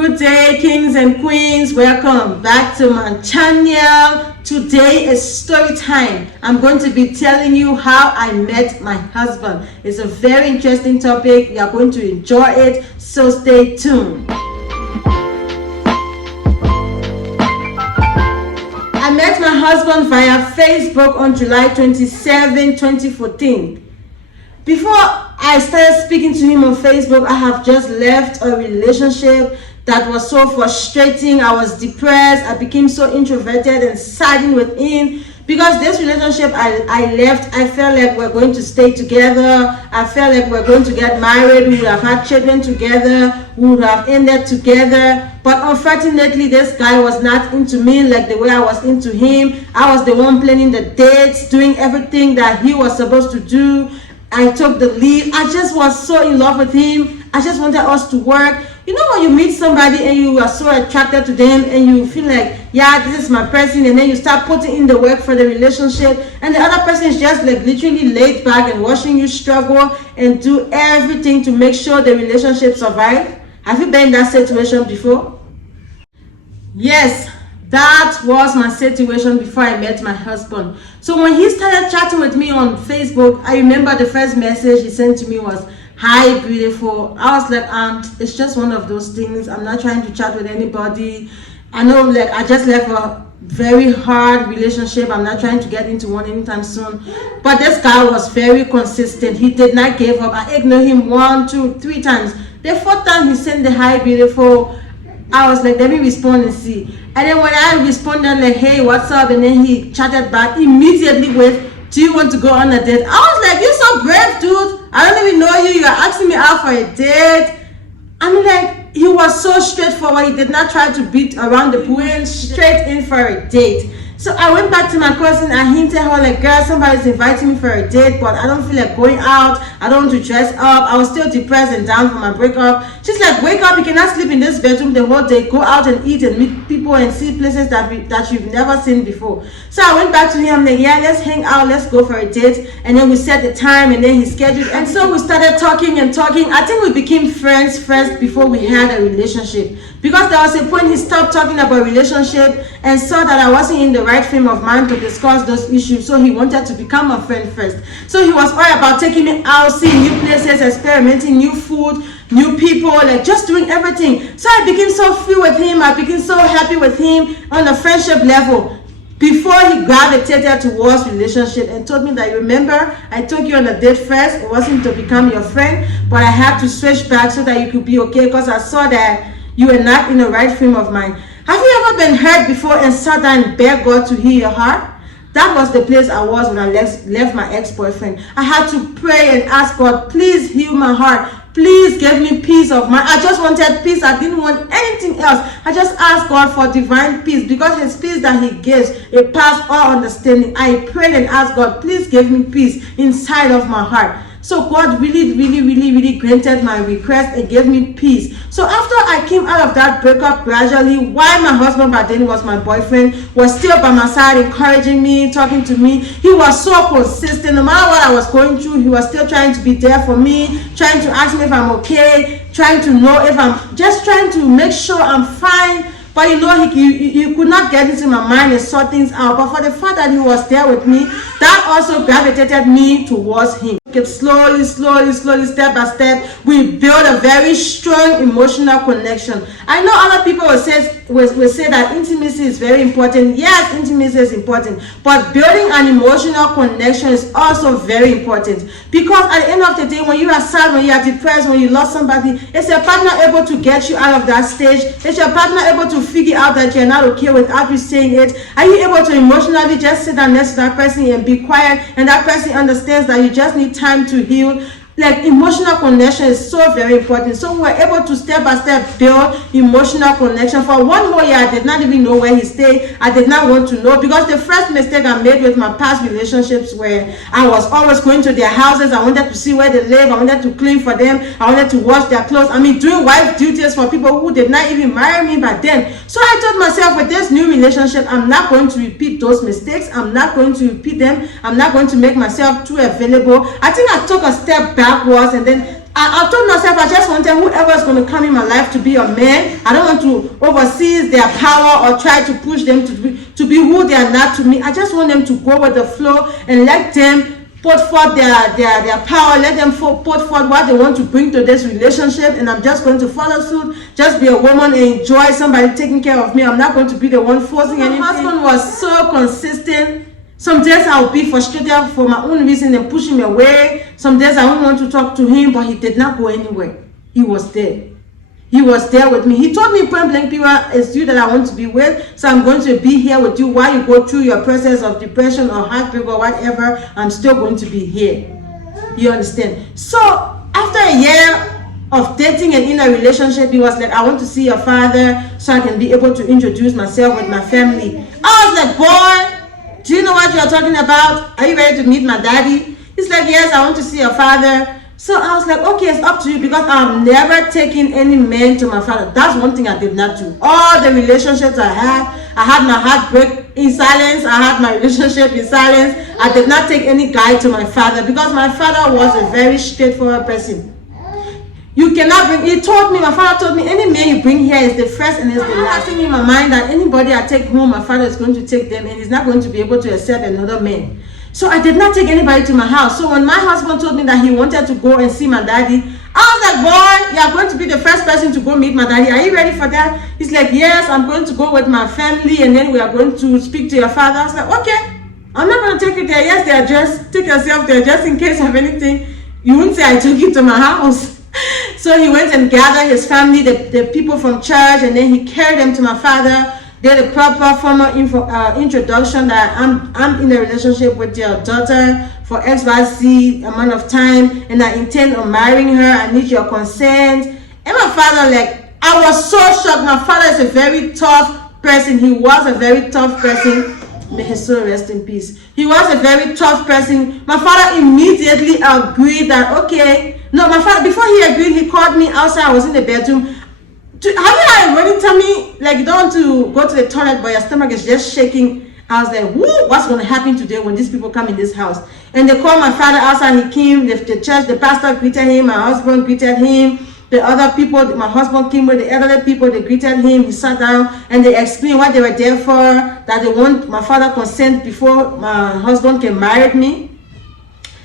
Good day, kings and queens. Welcome back to my channel. Today is story time. I'm going to be telling you how I met my husband. It's a very interesting topic. You are going to enjoy it, so stay tuned. I met my husband via Facebook on July 27, 2014. Before I started speaking to him on Facebook, I have just left a relationship that was so frustrating. I was depressed. I became so introverted and saddened within because this relationship I left, I felt like we're going to stay together. I felt like we're going to get married. We would have had children together. We would have ended together. But unfortunately, this guy was not into me like the way I was into him. I was the one planning the dates, doing everything that he was supposed to do. I took the lead. I just was so in love with him. I just wanted us to work. You know when you meet somebody and you are so attracted to them and you feel like, yeah, this is my person, and then you start putting in the work for the relationship and the other person is just like literally laid back and watching you struggle and do everything to make sure the relationship survives. Have you been in that situation before? Yes, that was my situation before I met my husband. So when he started chatting with me on Facebook, I remember the first message he sent to me was, "Hi, beautiful." I was like, it's just one of those things. I'm not trying to chat with anybody. I know, like, I just left a very hard relationship. I'm not trying to get into one anytime soon. But this guy was very consistent. He did not give up. I ignored him 1, 2, 3 times. The 4th time he sent the "Hi, beautiful," I was like, let me respond and see. And then when I responded like, "Hey, what's up?" and then he chatted back immediately with, "Do you want to go on a date?" I was like, "You're so brave, dude. I don't even know you. You're asking me out for a date." I mean, like, he was so straightforward. He did not try to beat around the bush. Went straight in for a date. So I went back to my cousin. I hinted her like, "Girl, somebody's inviting me for a date, but I don't feel like going out. I don't want to dress up." I was still depressed and down from my breakup. She's like, "Wake up. You cannot sleep in this bedroom the whole day. Go out and eat and meet people and see places that you've never seen before." So I went back to him. I'm like, "Yeah, let's hang out. Let's go for a date." And then we set the time and then he scheduled. And so we started talking and talking. I think we became friends first before we had a relationship. Because there was a point he stopped talking about relationship and saw that I wasn't in the right frame of mind to discuss those issues. So he wanted to become a friend first. So he was all about taking me out, seeing new places, experimenting new food, new people, like just doing everything. So I became so free with him. I became so happy with him on a friendship level. Before he gravitated towards relationship and told me that, "Remember, I took you on a date first. It wasn't to become your friend, but I had to switch back so that you could be okay because I saw that you were not in the right frame of mind." Have you ever been hurt before and sat down and begged God to heal your heart? That was the place I was when I left my ex-boyfriend. I had to pray and ask God, "Please heal my heart. Please give me peace of mind." I just wanted peace. I didn't want anything else. I just asked God for divine peace because his peace that he gives, it passed all understanding. I prayed and asked God, "Please give me peace inside of my heart." So God really granted my request and gave me peace. So after I came out of that breakup gradually, while my husband back then was my boyfriend, was still by my side, encouraging me, talking to me. He was so consistent. No matter what I was going through, he was still trying to be there for me, trying to ask me if I'm okay, trying to know if I'm just trying to make sure I'm fine. But you know, he could not get into my mind and sort things out. But for the fact that he was there with me, that also gravitated me towards him. Slowly, step by step, we build a very strong emotional connection. I know other people will say that intimacy is very important. Yes, intimacy is important, but building an emotional connection is also very important. Because at the end of the day, when you are sad, when you are depressed, when you lost somebody, is your partner able to get you out of that stage? Is your partner able to figure out that you're not okay without you saying it? Are you able to emotionally just sit down next to that person and be quiet, and that person understands that you just need time to heal? Like, emotional connection is so very important. So we were able to step by step build emotional connection. For 1 whole year, I did not even know where he stayed. I did not want to know, because the first mistake I made with my past relationships where I was always going to their houses. I wanted to see where they live. I wanted to clean for them. I wanted to wash their clothes. I mean, doing wife duties for people who did not even marry me back then. So I told myself, with this new relationship, I'm not going to repeat those mistakes. I'm not going to repeat them. I'm not going to make myself too available. I think I took a step backwards, and then I told myself I just wanted whoever is going to come in my life to be a man. I don't want to oversee their power or try to push them to be who they are not to me. I just want them to go with the flow and let them put forth their power. Let them put forth what they want to bring to this relationship, and I'm just going to follow suit. Just be a woman and enjoy somebody taking care of me. I'm not going to be the one forcing anything. My husband was so consistent. Some days I'll be frustrated for my own reason and push him away. Some days I don't want to talk to him, but he did not go anywhere. He was there. He was there with me. He told me point blank, Pira, it's you that I want to be with, so I'm going to be here with you while you go through your process of depression or heartbreak or whatever. I'm still going to be here. You understand? So after a year of dating and in a relationship, he was like, I want to see your father so I can be able to introduce myself with my family. I was like, boy, do you know what you're talking about? Are you ready to meet my daddy? He's like, yes, I want to see your father. So I was like, okay, it's up to you, because I've never taken any man to my father. That's one thing I did not do. All the relationships I had my heartbreak in silence. I had my relationship in silence. I did not take any guy to my father, because my father was a very straightforward person. You cannot bring, my father told me, any man you bring here is the first and is the last. Thing in my mind that anybody I take home, my father is going to take them, and he's not going to be able to accept another man. So I did not take anybody to my house. So when my husband told me that he wanted to go and see my daddy, I was like, boy, you are going to be the first person to go meet my daddy. Are you ready for that? He's like, yes, I'm going to go with my family, and then we are going to speak to your father. I was like, okay, I'm not going to take you there. Yes, the address. Take yourself there just in case of anything. You won't say I took you to my house. So he went and gathered his family, the people from church, and then he carried them to my father. Did a proper formal introduction that I'm in a relationship with your daughter for XYZ amount of time, and I intend on marrying her. I need your consent. And my father, like, I was so shocked. My father is a very tough person. He was a very tough person. May his soul rest in peace. He was a very tough person. My father immediately agreed that, okay. No, my father, before he agreed, he called me outside. I was in the bedroom. Have you had already tell me, like, you don't want to go to the toilet, but your stomach is just shaking? I was like, whoa, what's going to happen today when these people come in this house? And they called my father outside. He came, the church, the pastor greeted him, my husband greeted him. The other people, my husband came with the elderly people, they greeted him. He sat down and they explained what they were there for, that they want my father consent before my husband can marry me.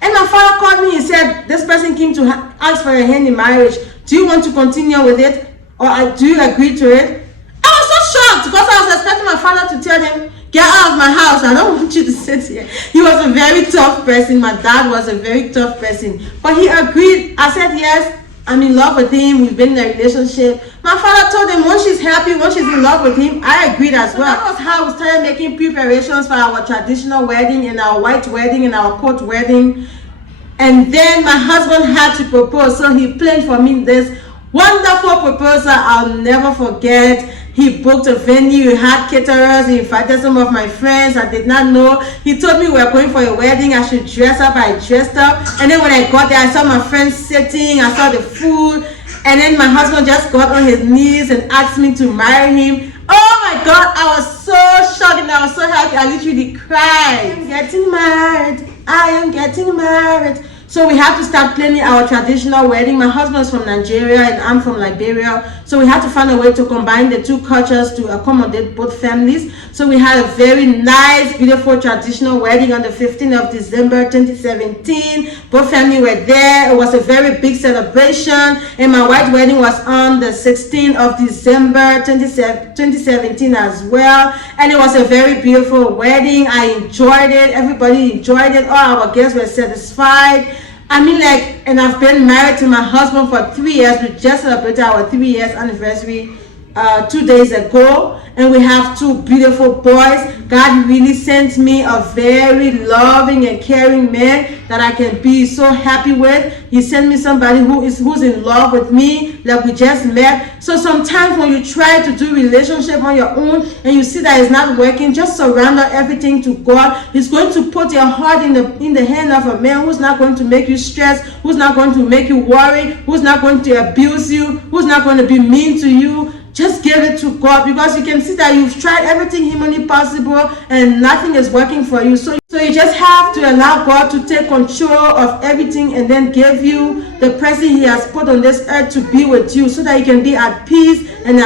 And my father called me. He said, this person came to ask for your hand in marriage. Do you want to continue with it? Or do you agree to it? I was so shocked, because I was expecting my father to tell him, get out of my house. I don't want you to sit here. He was a very tough person. My dad was a very tough person. But he agreed. I said, yes, I'm in love with him. We've been in a relationship. My father told him once she's happy, once she's in love with him, I agreed as well. That was how we started making preparations for our traditional wedding and our white wedding and our court wedding. And then my husband had to propose. So he planned for me this wonderful proposal I'll never forget. He booked a venue, he had caterers, he invited some of my friends I did not know. He told me we were going for a wedding, I should dress up. I dressed up. And then when I got there, I saw my friends sitting, I saw the food. And then my husband just got on his knees and asked me to marry him. Oh my God, I was so shocked and I was so happy. I literally cried. I'm getting married. I am getting married. So we have to start planning our traditional wedding. My husband is from Nigeria and I'm from Liberia. So we had to find a way to combine the two cultures to accommodate both families. So we had a very nice, beautiful traditional wedding on the 15th of December 2017. Both families were there. It was a very big celebration. And my white wedding was on the 16th of December 2017 as well. And it was a very beautiful wedding. I enjoyed it. Everybody enjoyed it. All our guests were satisfied. I mean, like, and I've been married to my husband for 3 years. We just celebrated our 3 years anniversary 2 days ago. And we have 2 beautiful boys. God really sent me a very loving and caring man that I can be so happy with. He sent me somebody who's in love with me, like we just met. So sometimes when you try to do relationship on your own and you see that it's not working, just surrender everything to God. He's going to put your heart in the hand of a man who's not going to make you stress, who's not going to make you worry, who's not going to abuse you, who's not going to be mean to you. Just give it to God, because you can see that you've tried everything humanly possible and nothing is working for you. So you just have to allow God to take control of everything and then give you the person He has put on this earth to be with you, so that you can be at peace and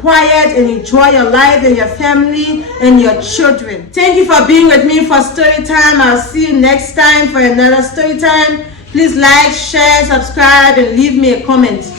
quiet and enjoy your life and your family and your children. Thank you for being with me for story time. I'll see you next time for another story time. Please like, share, subscribe, and leave me a comment.